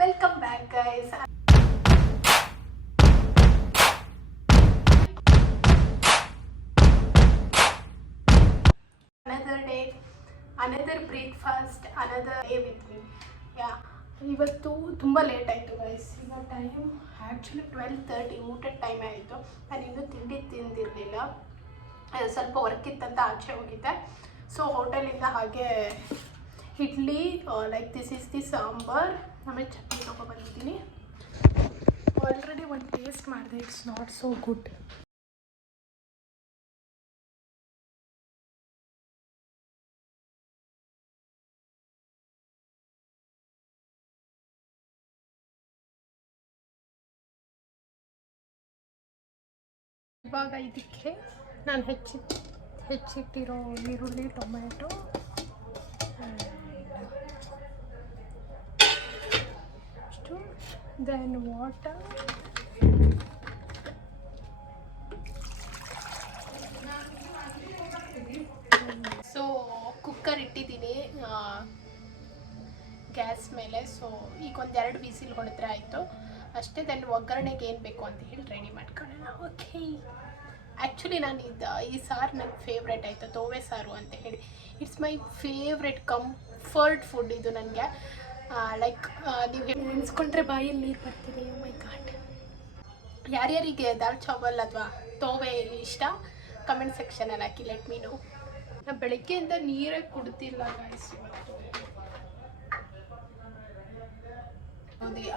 welcome back guys. Another day, another breakfast, another day with me. Yeah, ಇವತ್ತು ತುಂಬ late ಆಯಿತು guys. ಈಗ time actually 12:30 ಊಟದ time ಆಯಿತು. ನಾನು ಇನ್ನೂ ತಿಂಡಿ ತಿಂದಿರಲಿಲ್ಲ, ಸ್ವಲ್ಪ ವರ್ಕ್ ಇತ್ತಂತ ಆಚೆ ಹೋಗಿದ್ದೆ. ಸೊ ಹೋಟೆಲಿಂದ ಹಾಗೆ idli, like this is the sambar, ಆಮೇಲೆ ಚಟ್ನಿ ತೊಗೊಬಂದಿದ್ದೀನಿ. ಆಲ್ರೆಡಿ ಒಂದು ಟೇಸ್ಟ್ ಮಾಡಿದೆ, ಇಟ್ಸ್ ನಾಟ್ ಸೋ ಗುಡ್. ಇವಾಗ ಇದಕ್ಕೆ ನಾನು ಹೆಚ್ಚಿಟ್ಟಿರೋ ಈರುಳ್ಳಿ, ಟೊಮೆಟೊ, ಅಷ್ಟು, ದೆನ್ ವಾಟರ್, ಸೊ ಕುಕ್ಕರ್ ಇಟ್ಟಿದ್ದೀನಿ ಗ್ಯಾಸ್ ಮೇಲೆ. ಸೊ ಈಗ ಒಂದೆರಡು ಬಿಸಿಲು ಹೊಡೆದ್ರೆ ಆಯಿತು ಅಷ್ಟೇ. ದೆನ್ ಒಗ್ಗರಣೆಗೆ ಏನು ಬೇಕು ಅಂತ ಹೇಳಿ ರೆಡಿ ಮಾಡ್ಕೊಳ್ಳೋಣ. ಓಕೆ, ಆ್ಯಕ್ಚುಲಿ ನಾನು ಈ ಸಾರು ನನ್ನ ಫೇವ್ರೇಟ್ ಆಯಿತು, ತೋವೆ ಸಾರು ಅಂತ ಹೇಳಿ. It's my favourite comfort food ಇದು ನನಗೆ. ಲೈಕ್ ನೀವು ನೆನೆಸ್ಕೊಂಡ್ರೆ ಬಾಯಲ್ಲಿ ನೀರು ಬರ್ತಿದೆ. ಓ ಮೈ ಗಾಡ್. ಯಾರ್ಯಾರಿಗೆ ದಾಲ್ ಚಾವಲ್ ಅಥವಾ ತೋವೆ ಇಷ್ಟ ಕಮೆಂಟ್ ಸೆಕ್ಷನಲ್ಲಿ ಹಾಕಿ, ಲೆಟ್ ಮೀ ನೋ. ನಾನು ಬೆಳಗ್ಗೆಯಿಂದ ನೀರೇ ಕುಡ್ತಿಲ್ಲ ಗಾಯ್ಸ್.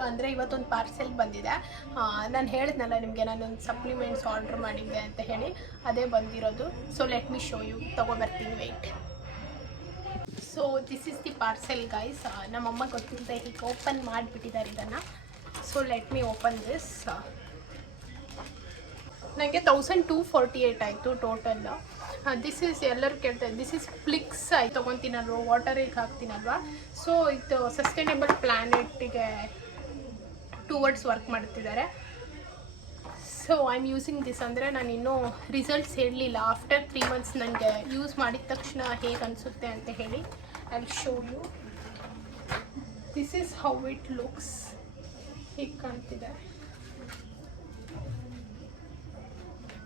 ಅಂದರೆ ಇವತ್ತೊಂದು ಪಾರ್ಸೆಲ್ ಬಂದಿದೆ. ನಾನು ಹೇಳಿದ್ನಲ್ಲ ನಿಮಗೆ, ನಾನೊಂದು ಸಪ್ಲಿಮೆಂಟ್ಸ್ ಆರ್ಡ್ರ್ ಮಾಡಿದ್ದೆ ಅಂತ ಹೇಳಿ, ಅದೇ ಬಂದಿರೋದು. So let me show you, ತೊಗೊಬರ್ತೀನಿ, wait. So this is the parcel guys. ನಮ್ಮಮ್ಮ ಗೊತ್ತಿಲ್ಲದೆ ಹೀಗೆ ಓಪನ್ ಮಾಡಿಬಿಟ್ಟಿದ್ದಾರೆ ಇದನ್ನು. So let me open this. ನನಗೆ 1248 ಆಯಿತು ಟೋಟಲ್. ದಿಸ್ ಈಸ್, ಎಲ್ಲರೂ ಕೇಳ್ತಾರೆ, ದಿಸ್ ಈಸ್ ಫ್ಲಿಕ್ಸ್ ಆಯ್ತು ತೊಗೊತೀನಲ್ವ, ವಾಟರಿಗೆ ಹಾಕ್ತೀನಲ್ವ. ಸೊ ಇದು ಸಸ್ಟೈನೇಬಲ್ ಪ್ಲ್ಯಾನೆಟ್ಟಿಗೆ ಟುವರ್ಡ್ಸ್ ವರ್ಕ್ ಮಾಡ್ತಿದ್ದಾರೆ. So I am using this. ಅಂದರೆ ನಾನು ಇನ್ನೂ ರಿಸಲ್ಟ್ಸ್ ಹೇಳಲಿಲ್ಲ. ಆಫ್ಟರ್ 3 months ನನಗೆ ಯೂಸ್ ಮಾಡಿದ ತಕ್ಷಣ ಹೇಗೆ ಅನಿಸುತ್ತೆ ಅಂತ ಹೇಳಿ I will show you. This is how it looks. ಹೀಗೆ ಕಾಣ್ತಿದೆ.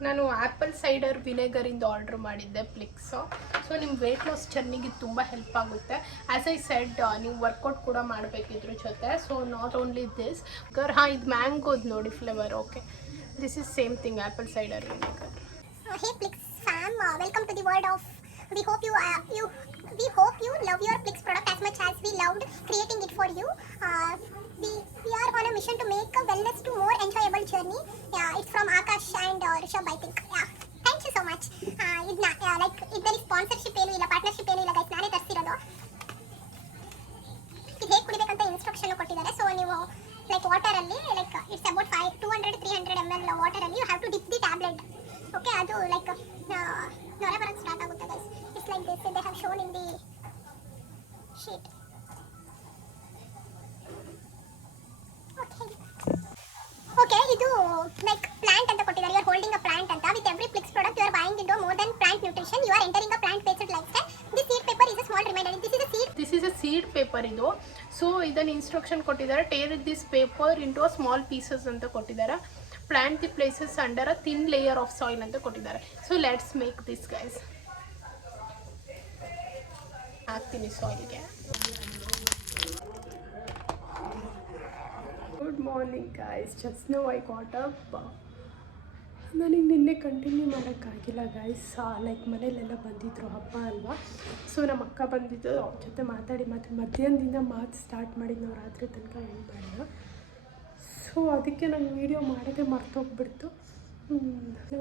ನಾನು ಆ್ಯಪಲ್ ಸೈಡರ್ ವಿನೆಗರಿಂದ ಆರ್ಡ್ರ್ ಮಾಡಿದ್ದೆ ಫ್ಲಿಕ್ಸು. ಸೊ ನಿಮ್ಮ ವೆಯ್ಟ್ ಲಾಸ್ ಜರ್ನಿಗೆ ತುಂಬ ಹೆಲ್ಪ್ ಆಗುತ್ತೆ. ಆ್ಯಸ್ ಐ ಸೆಡ್, ನೀವು ವರ್ಕೌಟ್ ಕೂಡ ಮಾಡಬೇಕಿದ್ರ ಜೊತೆ. So not only this. ಇದು ಮ್ಯಾಂಗೋದು ನೋಡಿ flavour. Okay, this is same thing, apple cider vinegar. Hey Plix fam, welcome to the world of. We hope you love your Plix product as much as we loved creating it for you. We are on a mission to make a wellness to more enjoyable journey. It's from Akash and Rishabh, I think. Yeah, thank you so much. Like there is sponsorship ಏನು ಇಲ್ಲ, partnership ಏನು ಇಲ್ಲ guys, ನಾನೇ ತರಿಸಿರೋದು. ಇದು ಹೇಗೆ ಕುಡಿಬೇಕಂತ instruction ಕೊಟ್ಟಿದ್ದಾರೆ. ಸೊ ನೀವು ಲೈಕ್ ವಾಟರಲ್ಲಿ, ಲೈಕ್ ಇಟ್ಸ್ ಅಬೌಟ್ 200-300 ml ವಾಟರಲ್ಲಿ you have to dip the tablet. Okay, ಅದು ಲೈಕ್ ನೊರೆ ಬರೋಕ್ಕೆ ಸ್ಟಾರ್ಟ್ ಆಗುತ್ತೆ guys. It's like this, they have shown in the sheet. Okay, ಇದು ಲೈಕ್ ಪ್ಲಾಂಟ್ ಅಂತ ಕೊಟ್ಟಿದ್ದಾರೆ. You are holding a plant ಅಂತ. With every Plix product you are buying into more than plant nutrition. You are entering a plant based life style. This seed paper is a small reminder. This is a seed paper ಇದು. So ಇದನ್ನು instruction ಕೊಟ್ಟಿದ್ದಾರೆ. Tear this paper into a small pieces ಅಂತ ಕೊಟ್ಟಿದ್ದಾರೆ. Plant the places under a thin layer of soil ಅಂತ ಕೊಟ್ಟಿದ್ದಾರೆ. So let's make this guys. ಹಾಕ್ತೀನಿ ಸಾಯಿಲ್ಗೆ. Good morning guys. Just now I got up. ನನಗೆ ನಿನ್ನೆ ಕಂಟಿನ್ಯೂ ಮಾಡೋಕ್ಕಾಗಿಲ್ಲ ಗೈಸ್. ಲೈಕ್ ಮನೇಲೆಲ್ಲ ಬಂದಿದ್ದರು, ಹಬ್ಬ ಅಲ್ವಾ. ಸೊ ನಮ್ಮ ಅಕ್ಕ ಬಂದಿದ್ದು, ಅವ್ರ ಜೊತೆ ಮಾತಾಡಿ ಮಧ್ಯಾಹ್ನದಿಂದ ಮಾತು ಸ್ಟಾರ್ಟ್ ಮಾಡಿದ್ದು ನಾವು ರಾತ್ರಿ ತನಕ ಹೇಳ್ಬಾರ್ದು. ಸೊ ಅದಕ್ಕೆ ನಾನು ವೀಡಿಯೋ ಮಾಡೋದೇ ಮರ್ತೋಗ್ಬಿಡ್ತು.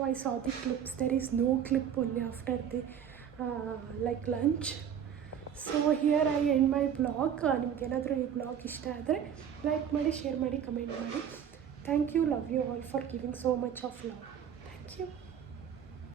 I saw the clips. There is no clip only after the like lunch. So here I end my vlog. ನಿಮ್ಗೇನಾದರೂ ಈ ಬ್ಲಾಗ್ ಇಷ್ಟ ಆದರೆ ಲೈಕ್ ಮಾಡಿ, ಶೇರ್ ಮಾಡಿ, ಕಮೆಂಟ್ ಮಾಡಿ. Thank you. Love you all for giving so much of love. Thank you.